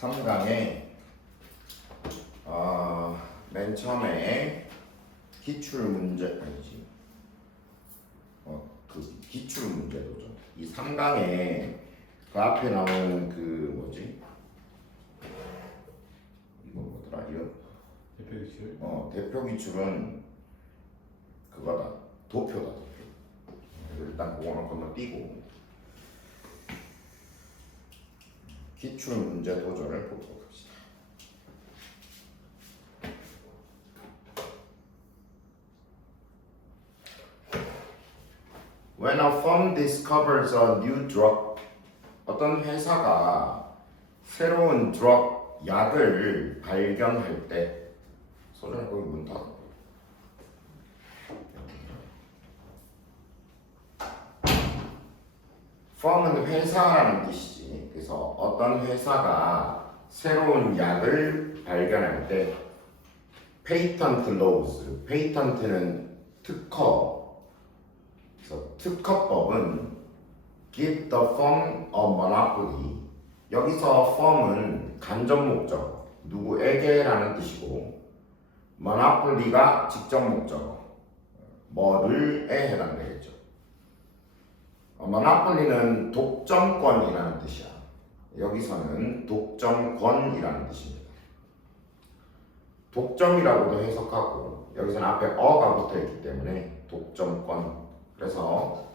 3강에 맨 처음에 기출 문제 아니지 그 기출 문제도죠. 이 3강에 그 앞에 나오는 그 뭐지? 이거 뭐더라? 이거 대표 기출? 대표 기출은 그거다. 도표다, 도표. 일단 그거는 건너뛰고 기출 문제 도전을 보도록 합시다. When a firm discovers a new drug, 어떤 회사가 새로운 drug, 약을 발견할 때, 소리는 거기 문 닫아. firm은 회사라는 뜻이지. 그래서 어떤 회사가 새로운 약을 발견할 때, patent laws, patent는 특허. 그래서 특허법은 give the firm a monopoly. 여기서 firm은 간접 목적, 누구에게라는 뜻이고, monopoly가 직접 목적, 뭐를에 해당되겠죠. monopoly는 독점권이라는 뜻이야. 여기서는 독점권이라는 뜻입니다. 독점이라고도 해석하고, 여기서는 앞에 어가 붙어있기 때문에 독점권. 그래서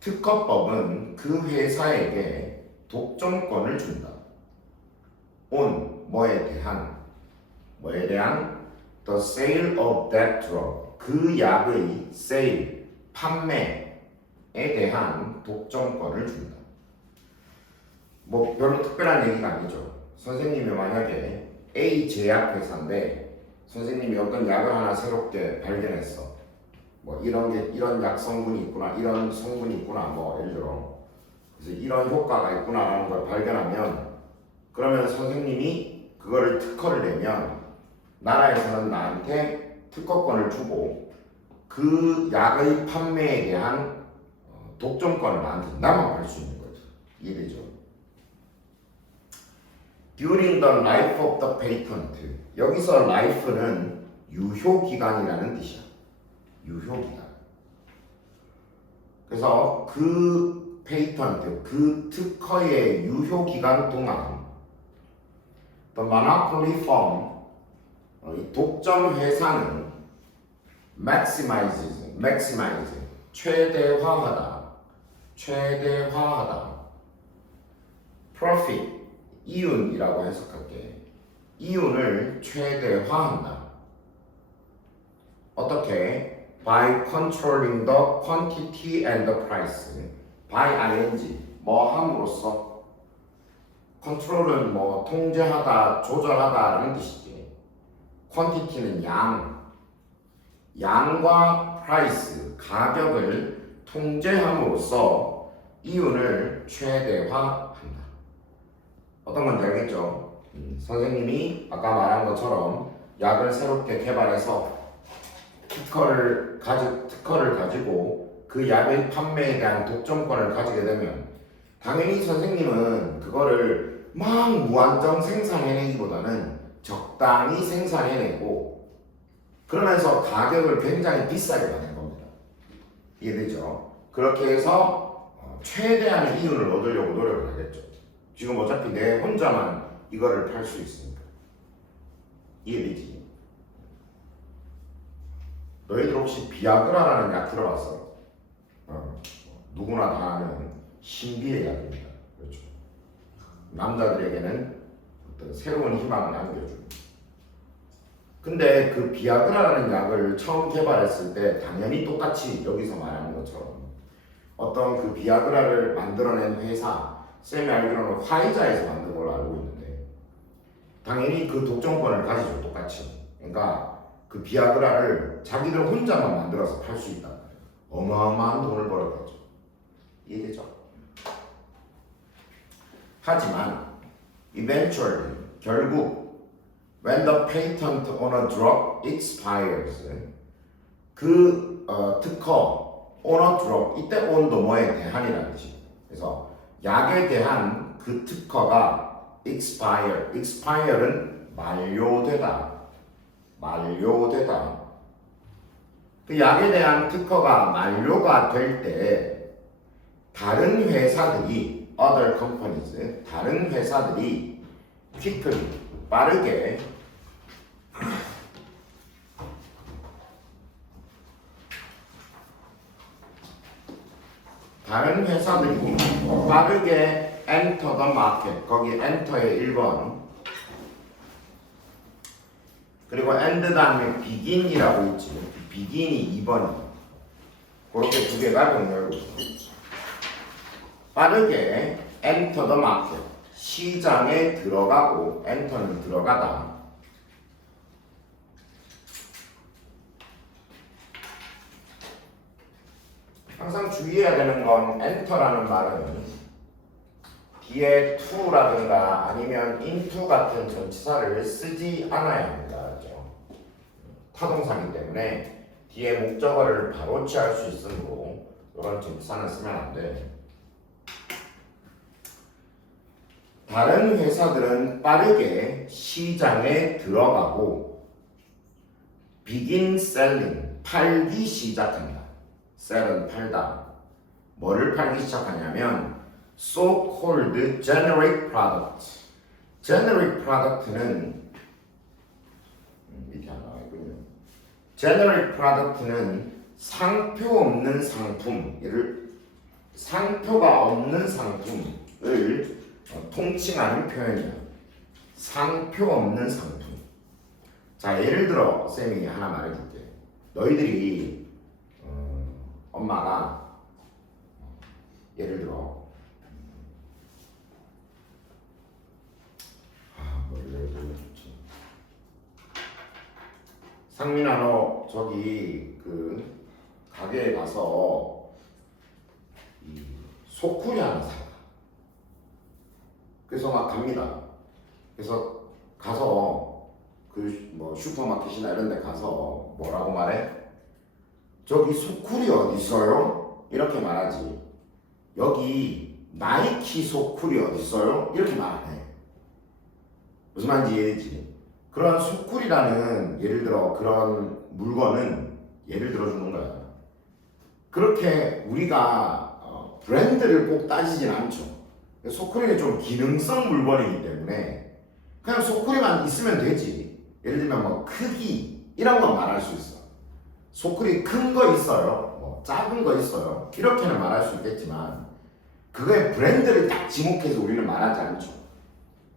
특허법은 그 회사에게 독점권을 준다. on 뭐에 대한 the sale of that drug, 그 약의 sale 판매에 대한 독점권을 준다. 뭐 별로 특별한 얘기가 아니죠. 선생님이 만약에 A 제약회사인데 선생님이 어떤 약을 하나 새롭게 발견했어. 뭐 이런 약 성분이 있구나, 이런 성분이 있구나, 뭐 예를 들어 그래서 이런 효과가 있구나라는 걸 발견하면, 그러면 선생님이 그거를 특허를 내면 나라에서는 나한테 특허권을 주고 그 약의 판매에 대한 독점권을 나한테 나만 할 수 있는 거죠. 이해되죠? During the life of the patent. 여기서 life는 유효 기간이라는 뜻이야. 유효기간. 그래서 그 페이턴트, 그 특허의 유효기간 동안 the monopoly firm, 이 독점 회사는 maximize, 최대화하다, profit, 이윤이라고 해석할게. 이윤을 최대화한다. 어떻게? By controlling the quantity and the price. By ing 뭐 함으로써. control은 뭐 통제하다, 조절하다라는 뜻이지. quantity는 양과 price 가격을 통제함으로써 이윤을 최대화한다. 어떤 건지 알겠죠? 선생님이 아까 말한 것처럼 약을 새롭게 개발해서 특허를 가지고 그 약의 판매에 대한 독점권을 가지게 되면 당연히 선생님은 그거를 막 무한정 생산해내기보다는 적당히 생산해내고 그러면서 가격을 굉장히 비싸게 받는 겁니다. 이해되죠? 그렇게 해서 최대한의 이윤을 얻으려고 노력을 하겠죠. 지금 어차피 내 혼자만 이거를 팔 수 있으니까. 이해되지? 너희들 혹시 비아그라라는 약 들어봤어? 누구나 다 아는 신비의 약입니다. 그렇죠? 남자들에게는 어떤 새로운 희망을 안겨줍니다. 근데 그 비아그라라는 약을 처음 개발했을 때 당연히 똑같이 여기서 말하는 것처럼 어떤 그 비아그라를 만들어낸 회사, 쌤이 알기로는 화이자에서 만든 걸로 알고 있는데 당연히 그 독점권을 가지죠. 똑같이. 그러니까 그 비아그라를 자기들 혼자만 만들어서 팔 수 있다. 어마어마한 돈을 벌어들였죠. 이해되죠? 하지만 eventually 결국 when the patent on a drug expires 그 특허 on a drug 이때 on도 뭐에 대한이라는 뜻이에요. 그래서 약에 대한 그 특허가 expire. expire는 만료되다. 만료되다. 그 약에 대한 특허가 만료가 될 때 다른 회사들이 other companies, 다른 회사들이 quickly, 빠르게 다른 회사들이 빠르게 enter the market, 거기 enter의 1번 그리고 end 다음에 begin이라고 있지. begin이 2번이 그렇게 두 개가 병렬로 빠르게 enter the market, 시장에 들어가고 enter는 들어가다. 항상 주의해야 되는 건 enter라는 말은 뒤에 to라든가 아니면 into 같은 전치사를 쓰지 않아야 합니다. 그렇죠? 타동사이기 때문에 뒤에 목적어를 바로 취할 수 있으므로 이런 전치사는 쓰면 안 돼. 다른 회사들은 빠르게 시장에 들어가고 begin selling, 팔기 시작합니다. sell은 팔다. 뭐를 팔기 시작하냐면 so-called generic product. generic product는 밑에 안 나와 있군요. generic product는 상표 없는 상품, 상표가 없는 상품을 통칭하는 표현이야. 상표 없는 상품. 자, 예를 들어 쌤이 하나 말해줄게. 너희들이 엄마가 예를 들어 뭘 예를 들면 좋지? 상민아 너 저기 그 가게에 가서 이 소쿠리 하나 사. 그래서 막 갑니다. 그래서 가서 그 뭐 슈퍼마켓이나 이런 데 가서 뭐라고 말해? 저기 소쿠리 어디 있어요? 이렇게 말하지. 여기 나이키 소쿠리 어디 있어요? 이렇게 말 안 해. 무슨 말인지 이해되지? 그런 소쿠리라는 예를 들어 그런 물건은 예를 들어 주는 거야. 그렇게 우리가 브랜드를 꼭 따지진 않죠. 소쿠리는 좀 기능성 물건이기 때문에 그냥 소쿠리만 있으면 되지. 예를 들면 뭐 크기 이런 건 말할 수 있어. 소쿠리 큰 거 있어요, 뭐 작은 거 있어요, 이렇게는 말할 수 있겠지만 그거의 브랜드를 딱 지목해서 우리는 말하지 않죠.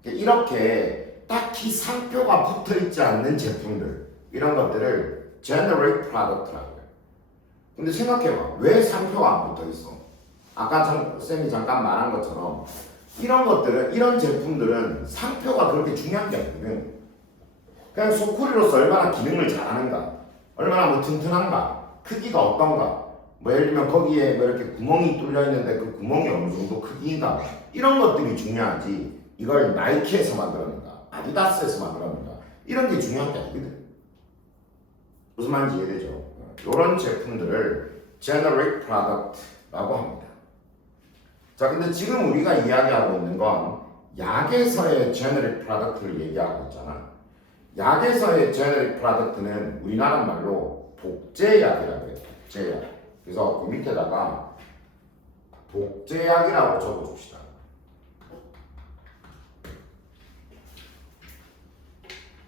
이렇게 딱히 상표가 붙어있지 않는 제품들 이런 것들을 generic product라고 해요. 근데 생각해봐, 왜 상표가 안 붙어있어? 아까 쌤이 잠깐 말한 것처럼 이런 것들은, 이런 제품들은 상표가 그렇게 중요한 게 아니거든. 그냥 소쿠리로서 얼마나 기능을 잘하는가, 얼마나 뭐 튼튼한가, 크기가 어떤가, 뭐 예를 들면 거기에 뭐 이렇게 구멍이 뚫려 있는데 그 구멍이 어느 정도 크기인가, 이런 것들이 중요하지. 이걸 나이키에서 만들었는가, 아디다스에서 만들었는가, 이런 게 중요한 게 아니거든. 무슨 말인지 이해되죠? 이런 제품들을 generic product라고 합니다. 자, 근데 지금 우리가 이야기하고 있는 건 약에서의 generic product를 얘기하고 있잖아. 약에서의 generic product는 우리나라 말로 복제약이라고 해요. 복제약. 그래서 그 밑에다가 복제약이라고 적어줍시다.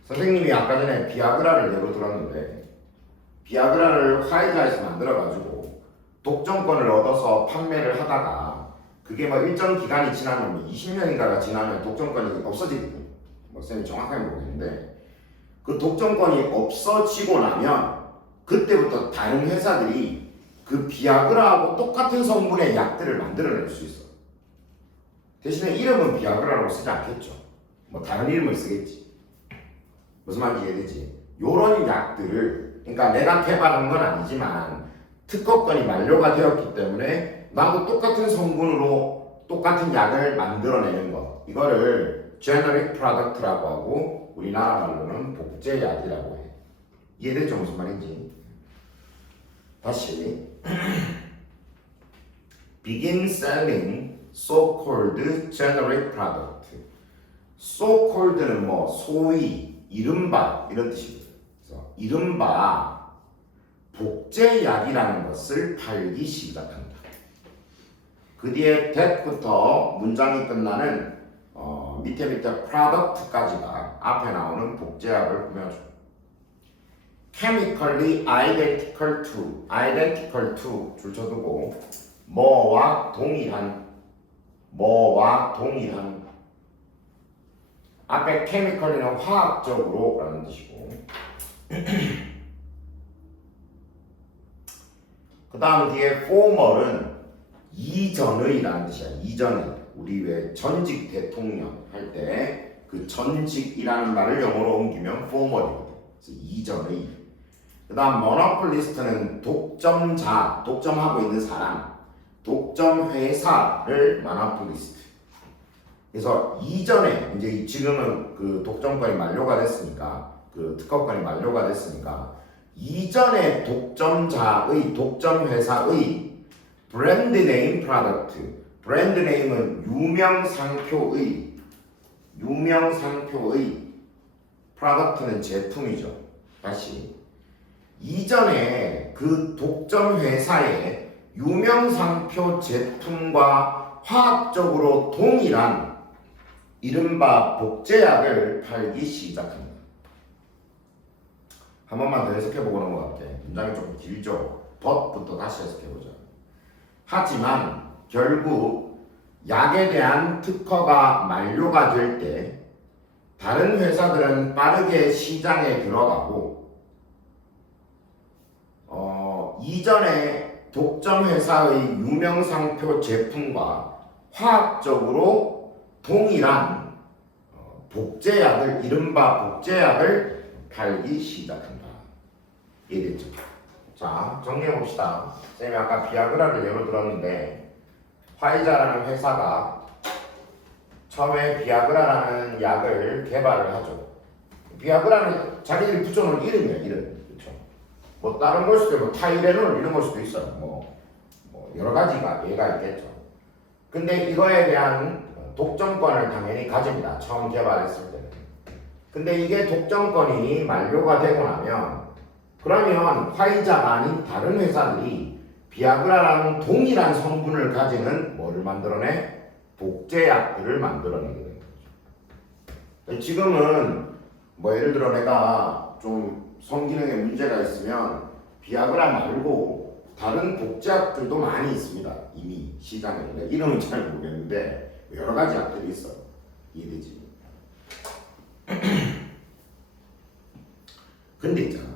선생님이 아까 전에 비아그라를 예로 들었는데 비아그라를 화이자에서 만들어가지고 독점권을 얻어서 판매를 하다가 그게 뭐 일정 기간이 지나면 20년인가가 지나면 독점권이 없어지거든요. 뭐 쌤이 정확하게 모르겠는데 그 독점권이 없어지고 나면 그때부터 다른 회사들이 그 비아그라하고 똑같은 성분의 약들을 만들어낼 수 있어. 대신에 이름은 비아그라라고 쓰지 않겠죠. 뭐 다른 이름을 쓰겠지. 무슨 말인지 이해되지? 요런 약들을, 그러니까 내가 개발한 건 아니지만 특허권이 만료가 되었기 때문에 나도 똑같은 성분으로 똑같은 약을 만들어내는 것, 이거를 generic product라고 하고 우리나라 말로는 복제약이라고 해. 이해되죠? 무슨 말인지? 다시 begin selling so-called generic product. so called는 뭐 소위, 이른바 이런 뜻이거든요. 그래서 이른바 복제약이라는 것을 팔기 시작한다. 그 뒤에 that부터 문장이 끝나는 밑에 product까지가 앞에 나오는 복제약을 꾸며줘. chemically identical to 줄쳐두고 뭐와 동일한 앞에 chemically는 화학적으로 라는 뜻이고 그 다음 뒤에 former은 이전의 라는 뜻이야. 이전의. 우리 왜 전직 대통령 할 때 그 전직이라는 말을 영어로 옮기면 former이거든. 그래서 이전의. 그 다음 monopolist는 독점자, 독점하고 있는 사람, 독점 회사를 monopolist. 그래서 이전에 이제 지금은 그 독점권이 만료가 됐으니까 그 특허권이 만료가 됐으니까 이전에 독점자의 독점 회사의 브랜드 네임 프로덕트. 브랜드 네임은 유명상표의 프로덕트는 제품이죠. 다시 이전에 그 독점 회사의 유명상표 제품과 화학적으로 동일한 이른바 복제약을 팔기 시작합니다. 한 번만 더 해석해보고 넘어갈게. 문장이 조금 길죠. but부터 다시 해석해보자. 하지만 결국 약에 대한 특허가 만료가 될 때 다른 회사들은 빠르게 시장에 들어가고 이전에 독점 회사의 유명상표 제품과 화학적으로 동일한 복제약을 이른바 복제약을 팔기 시작한다. 이해됐죠? 자, 정리해봅시다. 쌤이 아까 비아그라를 예로 들었는데 화이자라는 회사가 처음에 비아그라라는 약을 개발을 하죠. 비아그라는 자기들이 붙여놓은 이름이야, 이름. 그렇죠? 뭐 다른 걸 수도 있고 타이레놀 이런 걸 수도 있어요. 뭐 여러 가지가 얘가 있겠죠. 근데 이거에 대한 독점권을 당연히 가집니다. 처음 개발했을 때는. 근데 이게 독점권이 만료가 되고 나면 그러면 화이자가 아닌 다른 회사들이 비아그라라는 동일한 성분을 가지는 뭐를 만들어내? 복제약들을 만들어내게 되는 거죠. 지금은 뭐 예를 들어 내가 좀 성기능에 문제가 있으면 비아그라 말고 다른 복제약들도 많이 있습니다. 이미 시장에. 이름은 잘 모르겠는데 여러 가지 약들이 있어요. 이해되지? 근데 있잖아.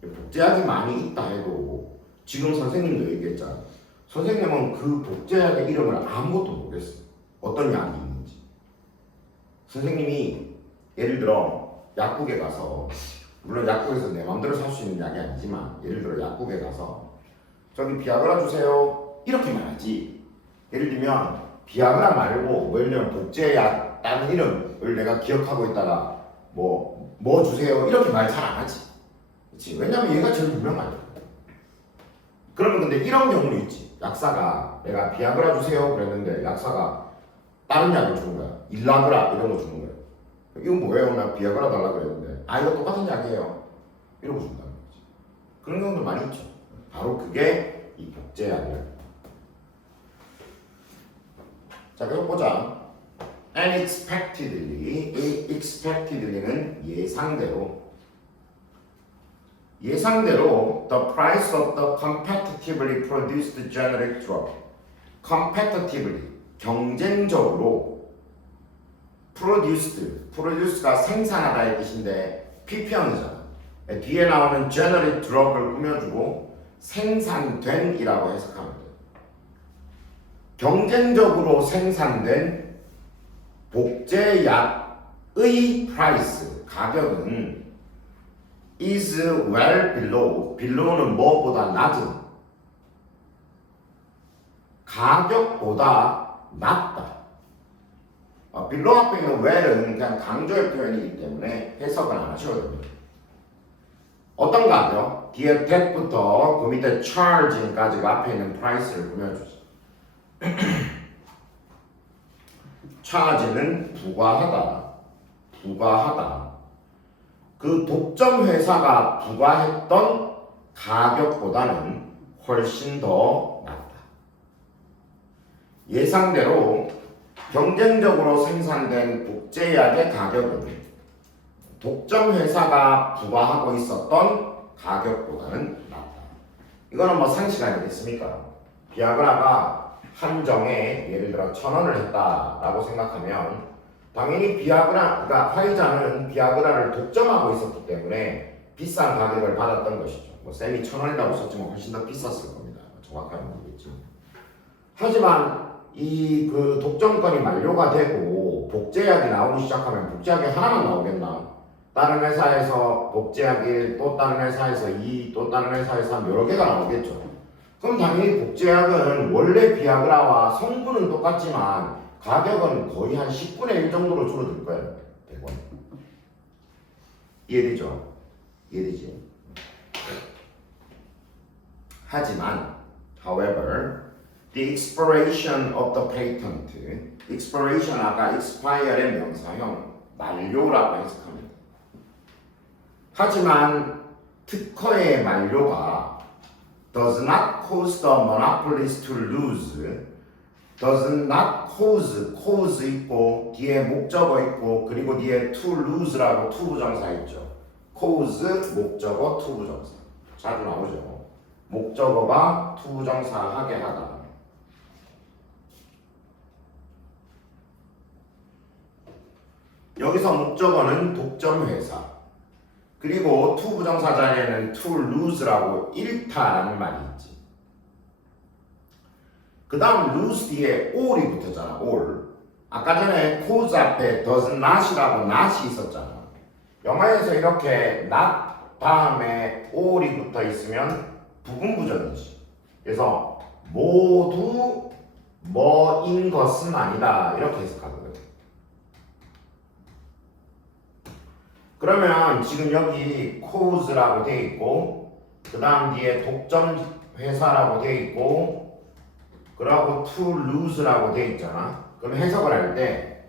복제약이 많이 있다 해도 지금 선생님도 얘기했잖아. 선생님은 그 복제약의 이름을 아무것도 모르겠어. 어떤 약이 있는지. 선생님이 예를 들어 약국에 가서, 물론 약국에서 내 마음대로 살 수 있는 약이 아니지만 예를 들어 약국에 가서 저기 비아그라 주세요 이렇게 말하지. 예를 들면 비아그라 말고 예를 들면 복제약 다른 이름을 내가 기억하고 있다가 뭐 주세요 이렇게 말 잘 안 하지. 그치? 왜냐면 얘가 제일 유명하니까. 그러면 근데 이런 경우는 있지. 약사가 내가 비아그라 주세요 그랬는데 약사가 다른 약을 주는 거야. 일라그라 이런 거 주는 거야. 이건 뭐예요? 나 비아그라 달라 그랬는데 이거 똑같은 약이에요. 이러고 준다는 거지. 그런 경우도 많이 있죠. 바로 그게 이 복제약이에요. 자, 계속 보자. expectedly는 예상대로 the price of the competitively produced generic drug. competitively 경쟁적으로 produce가 생산하다의 뜻인데 PP형이잖아. 뒤에 나오는 generic drug을 꾸며주고 생산된이라고 해석하면 돼. 경쟁적으로 생산된 복제약의 price 가격은 is well below는 뭐보다 낮은, 가격보다 낮다. below 앞에 있는 well은 그냥 강조의 표현이기 때문에 해석은 안 하셔도 됩니다. 어떤 가격? 뒤에 that부터 그 밑에 charge까지가 앞에 있는 price를 꾸며주죠. charge는 부과하다, 부과하다. 그 독점 회사가 부과했던 가격보다는 훨씬 더 낮다. 예상대로 경쟁적으로 생산된 복제약의 가격은 독점 회사가 부과하고 있었던 가격보다는 낮다. 이거는 뭐 상식 아니겠습니까? 비아그라가 한정에 예를 들어 1,000원을 했다라고 생각하면 당연히 그러니까 화이자는 비아그라를 독점하고 있었기 때문에 비싼 가격을 받았던 것이죠. 뭐 쌤이 1,000원이라고 썼지만 훨씬 더 비쌌을 겁니다. 정확하게 모르겠죠. 하지만 이 그 독점권이 만료가 되고 복제약이 나오기 시작하면 복제약이 하나만 나오겠나? 다른 회사에서 복제약 1, 또 다른 회사에서 2, 또 다른 회사에서 3 여러 개가 나오겠죠. 그럼 당연히 복제약은 원래 비아그라와 성분은 똑같지만 가격은 거의 한 10분의 1 정도로 줄어들 거예요. 100원. 이해되죠? 이해되지? 하지만, however, the expiration of the patent, expiration 아까 expire의 명사형 만료라고 해석합니다. 하지만 특허의 만료가 does not cause the monopolist to lose, does not cause 있고 뒤에 목적어 있고 그리고 뒤에 to lose라고 to 부정사 있죠. cause 목적어 to 부정사 자주 나오죠. 목적어가 to 부정사 하게 하다. 여기서 목적어는 독점 회사. 그리고 to 부정사 자리에는 to lose라고 잃다라는 말이 있지. 그 다음 lose 뒤에 all이 붙었잖아. all. 아까 전에 cause 앞에 does not이라고 not이 있었잖아. 영어에서 이렇게 not 다음에 all이 붙어 있으면 부분부정이지. 그래서 모두 뭐인 것은 아니다 이렇게 해석하거든. 그러면 지금 여기 cause라고 돼 있고 그 다음 뒤에 독점 회사라고 돼 있고 그러고 to lose라고 돼 있잖아. 그럼 해석을 할 때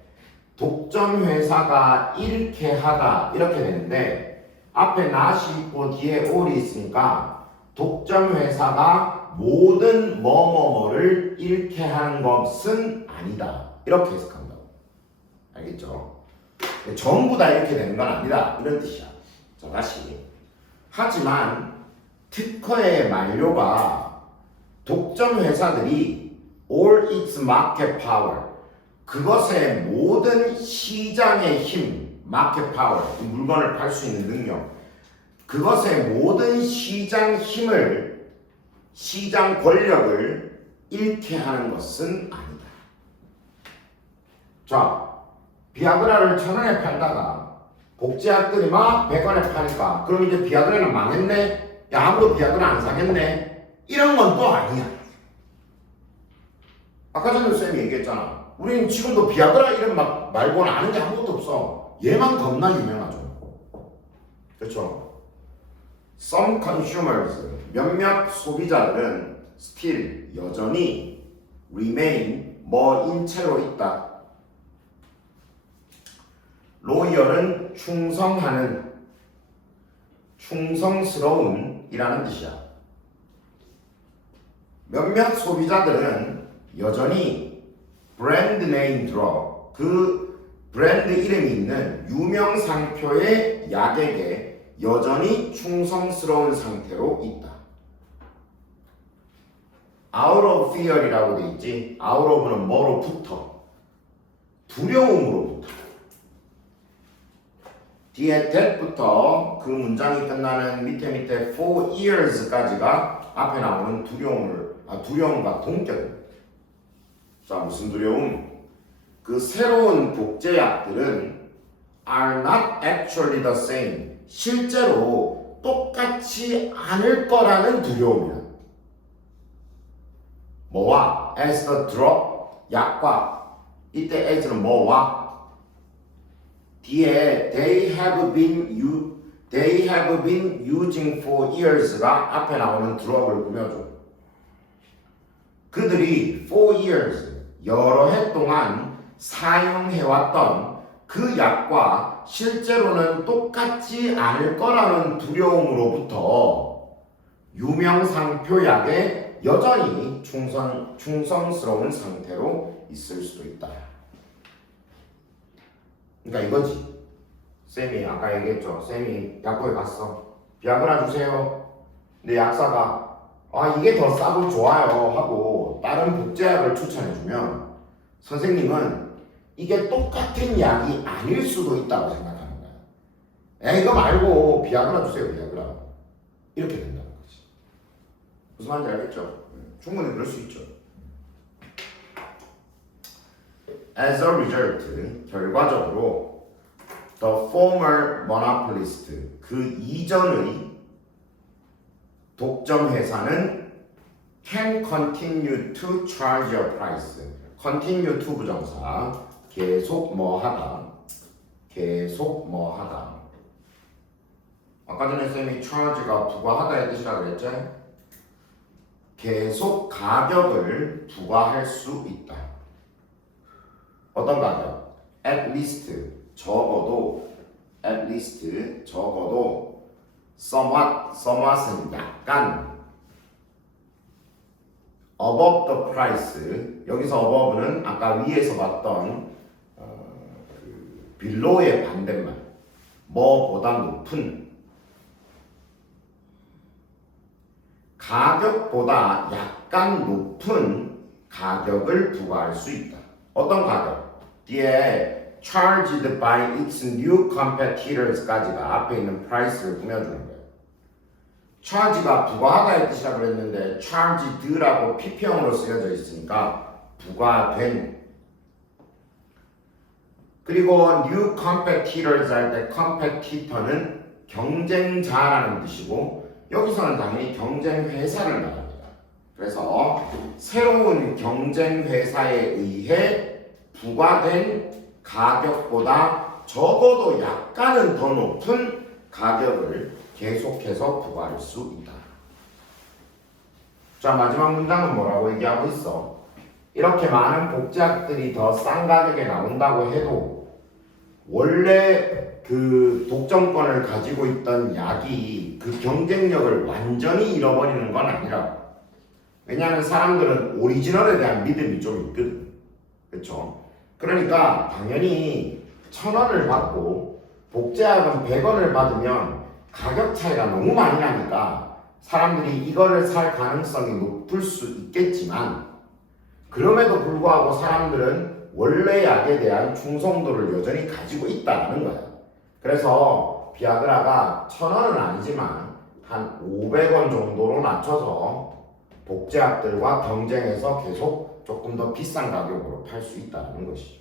독점 회사가 잃게 하다 이렇게 되는데 앞에 not이 있고 뒤에 all이 있으니까 독점 회사가 모든 뭐뭐뭐를 잃게 하는 것은 아니다 이렇게 해석한다고. 알겠죠? 전부 다 이렇게 되는 건 아니다 이런 뜻이야. 자 다시. 하지만 특허의 만료가 독점 회사들이 all its market power 그것의 모든 시장의 힘 market power 이 물건을 팔 수 있는 능력 그것의 모든 시장 힘을 시장 권력을 잃게 하는 것은 아니다. 자 비아그라를 1,000원에 팔다가 복제약들이 막 100원에 파니까 그럼 이제 비아그라는 망했네? 야 아무도 비아그라 안 사겠네? 이런 건 또 아니야. 아까 전에 쌤이 얘기했잖아. 우리는 지금도 비아그라 이름 말고는 아는 게 아무것도 없어. 얘만 겁나 유명하죠. 그렇죠? Some consumers 몇몇 소비자들은 still 여전히 remain 뭐인 채로 있다. 로열은 충성하는, 충성스러운 이라는 뜻이야. 몇몇 소비자들은 여전히 브랜드 네임 드럭, 그 브랜드 이름이 있는 유명 상표의 약에게 여전히 충성스러운 상태로 있다. out of fear이라고 돼 있지. out of는 뭐로부터? 두려움으로부터. 뒤에 that부터 그 문장이 끝나는 밑에 4 years까지가 앞에 나오는 두려움과 동격입니다. 자, 무슨 두려움? 그 새로운 복제약들은 are not actually the same. 실제로 똑같지 않을 거라는 두려움이야. 뭐와? as the drug, 약과. 이때 as는 뭐와? 뒤에 they have been using for years가 앞에 나오는 drug을 꾸며줘. 그들이 for years, 여러 해 동안 사용해왔던 그 약과 실제로는 똑같지 않을 거라는 두려움으로부터 유명상표 약에 여전히 충성스러운 상태로 있을 수도 있다. 그러니까 이거지. 쌤이 아까 얘기했죠. 쌤이 약국에 갔어. 비아그라 주세요. 근데 약사가 이게 더 싸고 좋아요 하고 다른 복제약을 추천해주면 선생님은 이게 똑같은 약이 아닐 수도 있다고 생각하는 거야. 이거 말고 비아그라 주세요. 비아그라. 이렇게 된다는 거지. 무슨 말인지 알겠죠? 충분히 그럴 수 있죠. As a result, 결과적으로 the former monopolist, 그 이전의 독점 회사는 can continue to charge a price. continue to 부정사, 계속 뭐하다. 아까 전에 쌤이 charge가 부과하다의 뜻이라고 그랬죠? 계속 가격을 부과할 수 있다. 어떤 가격? at least, 적어도 somewhat은 약간 above the price. 여기서 above는 아까 위에서 봤던 below의 반대말, 뭐보다 높은, 가격보다 약간 높은 가격을 부과할 수 있다. 어떤 가격? 뒤에 charged by its new competitors까지가 앞에 있는 price를 꾸며주는 거예요. charge가 부과하다의 뜻이라고 그랬는데 charged라고 PP형으로 쓰여져 있으니까 부과된. 그리고 new competitors 할 때 competitor는 경쟁자라는 뜻이고 여기서는 당연히 경쟁 회사를 말합니다. 그래서 새로운 경쟁 회사에 의해 부과된 가격보다 적어도 약간은 더 높은 가격을 계속해서 부과할 수 있다. 자, 마지막 문장은 뭐라고 얘기하고 있어? 이렇게 많은 복제약들이 더 싼 가격에 나온다고 해도 원래 그 독점권을 가지고 있던 약이 그 경쟁력을 완전히 잃어버리는 건 아니라고. 왜냐하면 사람들은 오리지널에 대한 믿음이 좀 있거든. 그렇죠? 그러니까 당연히 1,000원을 받고 복제약은 100원을 받으면 가격 차이가 너무 많이 나니까 사람들이 이거를 살 가능성이 높을 수 있겠지만 그럼에도 불구하고 사람들은 원래 약에 대한 충성도를 여전히 가지고 있다는 거야. 그래서 비아그라가 1,000원은 아니지만 한 500원 정도로 낮춰서 복제약들과 경쟁해서 계속 조금 더 비싼 가격으로 팔 수 있다는 것이죠.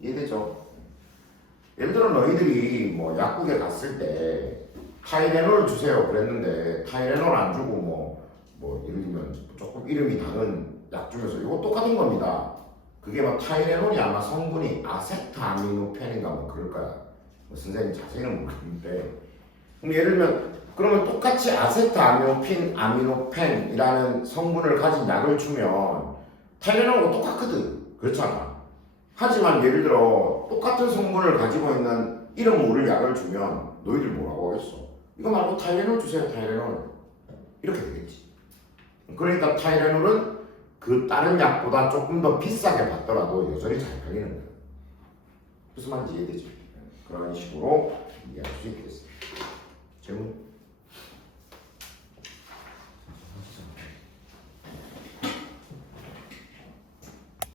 이해되죠? 예를 들어 너희들이 뭐 약국에 갔을 때 타이레놀 주세요 그랬는데 타이레놀 안 주고 뭐 예를 들면 조금 이름이 다른 약 중에서 이거 똑같은 겁니다. 그게 막 타이레놀이 아마 성분이 아세트아미노펜인가 뭐 그럴 거야. 선생님 자세히는 모르겠는데 그럼 예를 들면 그러면 똑같이 아세트아미노펜이라는 성분을 가진 약을 주면 타이레놀하고 똑같거든. 그렇잖아. 하지만 예를 들어 똑같은 성분을 가지고 있는 이름 모를 약을 주면 너희들 뭐라고 하겠어? 이거 말고 타이레놀 주세요. 타이레놀. 이렇게 되겠지. 그러니까 타이레놀은 그 다른 약보다 조금 더 비싸게 받더라도 여전히 잘 팔리는 거예요. 무슨 말인지 이해되죠? 그런 식으로 이해할 수 있겠습니다. 질문?